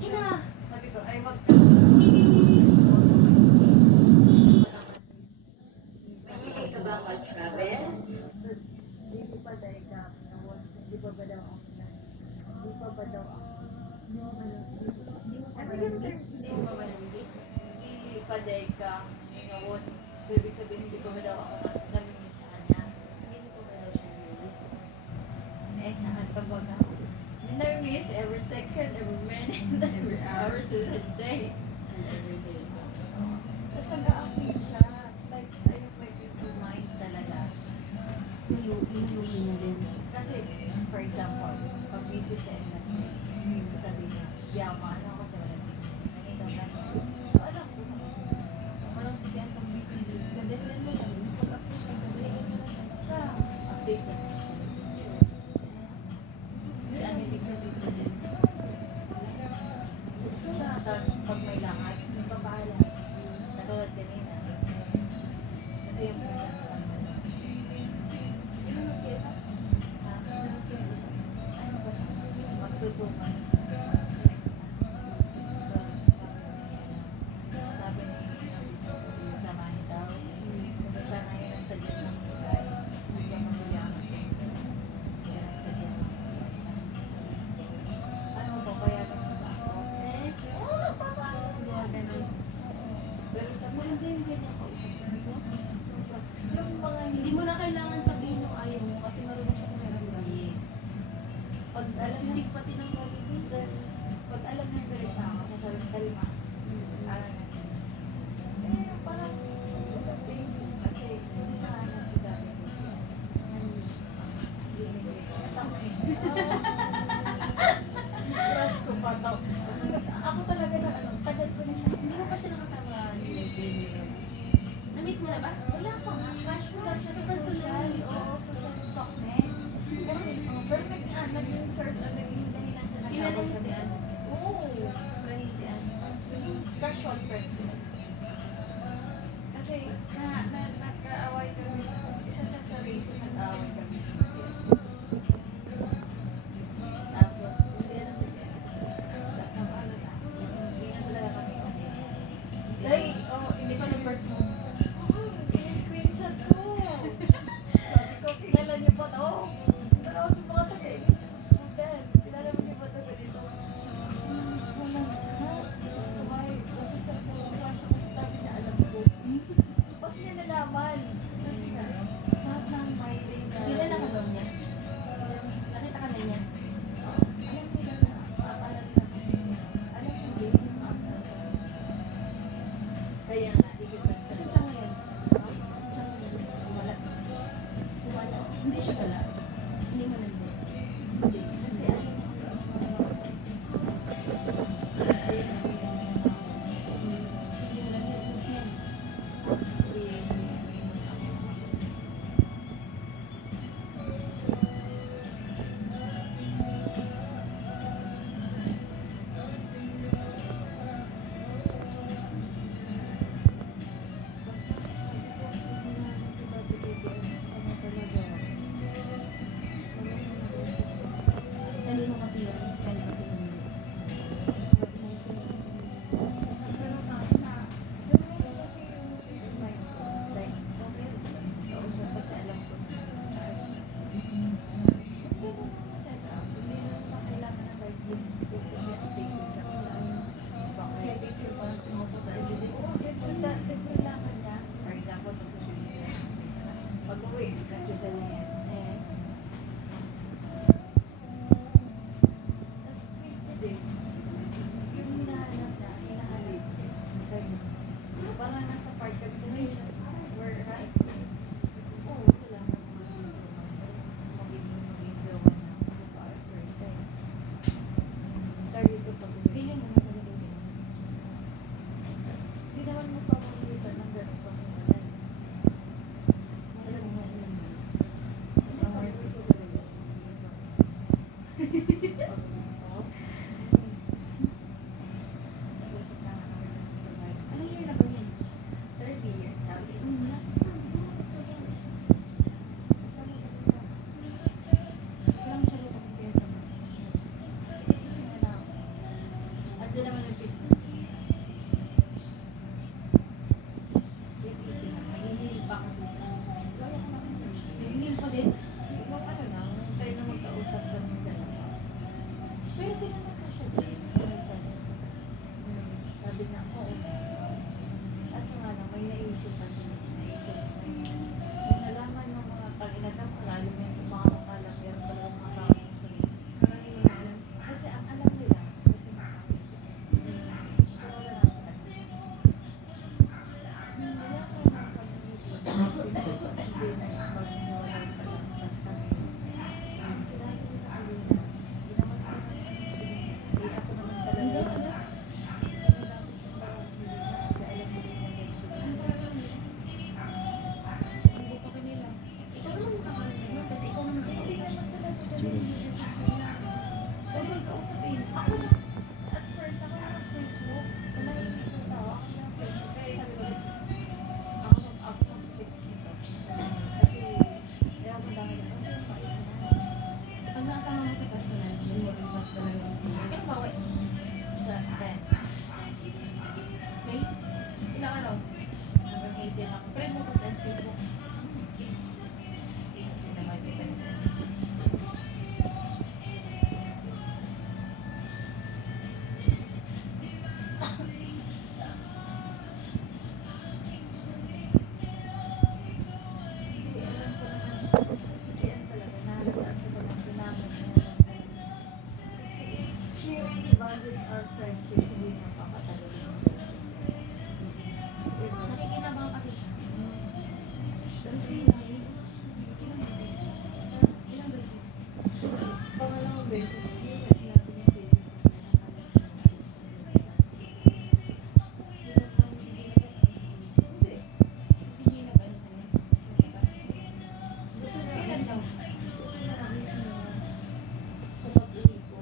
ina! Sabi ko, ay wag ka. Mahilig ka ba mag-travel? Hindi pa dahil ka. Hindi pa ba daw ako na? Hindi pa ba daw ako? Hindi mo ba daw? Hindi mo pa ba daw? Hindi mo ba mananggis? Hindi pa dahil ka ngawon. So, ibig sabihin, hindi pa ba daw ako namimiss sa kanya? Hindi ko ba daw siya namiss? Eh, nakatawag ako. Namimiss every second, every minute, every hour of the day. And every day. Tapos nag-a-active siya. Like, I have my peace of mind talaga. Inuwi mo din. Kasi, for example, pag busy siya in that day, sabi niya, yaman ako kasi walang sige. Ganito, ganito. So, alam ko, Parang sige, ang busy. Gadahilan mo lang. Mas mag-update ka. Gadahilan mo lang siya. siya, update na kasi. Hindi, ano, picture din. Siya, tapos pag may lakad, nagpapaala. Katulad kanina. Kasi yung pinag Hindi mo mas kesa? ha? Hindi mo mas kesa? Ano ba? Magtutuman. Sabi ni samahin daw. Kasi siya na yun ang suggest ng guy. Hindi ka maguliaman. Yan ang suggest ng guy. Ano ba, payagan mo ba ako? Eh? Oo, nagpapaano. Gawa ganun. Pero sabi ko, Maganda yung ganyan kausap ko. sobra. Yung mga Hindi mo na kailangan sabihin yung ayaw mo kasi marunong siya kumiramdam. pag alam mo, Nagsisig pati ng balikin. tas, pag alam mo yung galit na ako, sasabi ko, kalma. Alam na. Eh, parang, kasi, hindi na alam ko dati ko. Crush ko pa to. Ako talaga na, tagal ko na siya. Hindi mo pa siya nakasama ni David. Na-meet mo na ba? Wala pa nga, crush ko lang siya sa personal. Oo, social talkman. Kasi, pero naging search, naging dahilan siya. Kilala niyo si Dian? Oo. Friend ni Dian? Casual friends sila. Kasi, nagkaaway kami. Isa siya sa reason nag-aaway kami. Tapos, hindi na tapos, ano na, hindi na talaga kami okay. Dahil, hindi ko numbers mo. Screenshot ko. Sabi ko, kilala niyo ba to? Pero ako sa mga taga-ibig ng student. Kilala mo niyo ba to ganito? Mas mo lang siya. Why? Kasi ka po, crush Wednesday na mag-iwalay pa lang. Tapos kami, sinabi nila kanina, hindi naman ako hindi ako naman talaga Hindi, yung wala. kasi alam ko din yung resume. Hindi pa kanila. Ikaw naman makakarinig nun kasi ikaw naman Hindi kausap. naman talaga June. Kasi kausapin. Ako na, at first, ako na nag-Facebook. Manahimik na tao. Ako na nag-Facebook. Kaya sabi ko, ako mag-up ng fix ito. Kasi, kaya ako dami na. Kasi yung pait na. Pag nakasama mo sa personal, hindi mo rin ba talaga gusto mo? Kailan ba uwi? Sa 10. May? Ilang araw? Hanggang 18 ako. Friend mo ko sa Facebook. Hindi na makikita niyo. Hindi, alam ko naman. Hindi, yan talaga. Nahalaan ko naman. Tinaman ko naman talaga. Kasi if she really valued our friendship, hindi niya papatagal yung friendship. Diba? Nakikinabang kasi siya. Kasi, Si Jay, ilang beses? pangalawang beses yun na sinabi niya serious Ilang taon si Jay nag-ano sa'yo? Hindi. Si Jay nag-ano sa'yo? Gusto niya Kailan daw? gusto niya na mismo sa pag-uwi ko.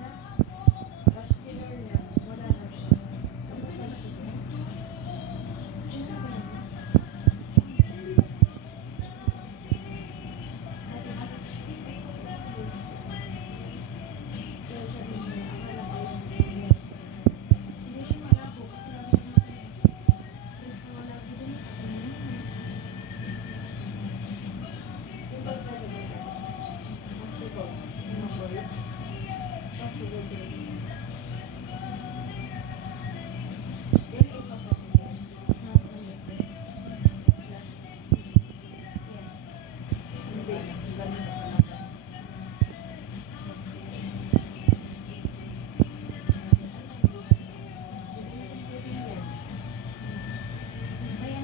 Na, consider niya, wala na siya. Gusto niya ba si Jay? Sino ba yun? Dati ba? Kaya sabi niya, akala ko lang niya. Hindi siya malabo kasi lagi naman sa stress ka wala dito. Yung bang talaga niya, possible, mga boys, possible din. Very important din. Yan. Hindi, ang dami na talaga. Kaya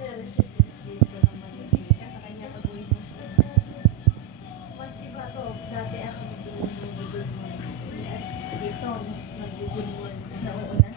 na-reciprocate ko naman. Mas iba to, dati ako nag-good morning. Dito, nag-good morning. Nauuna.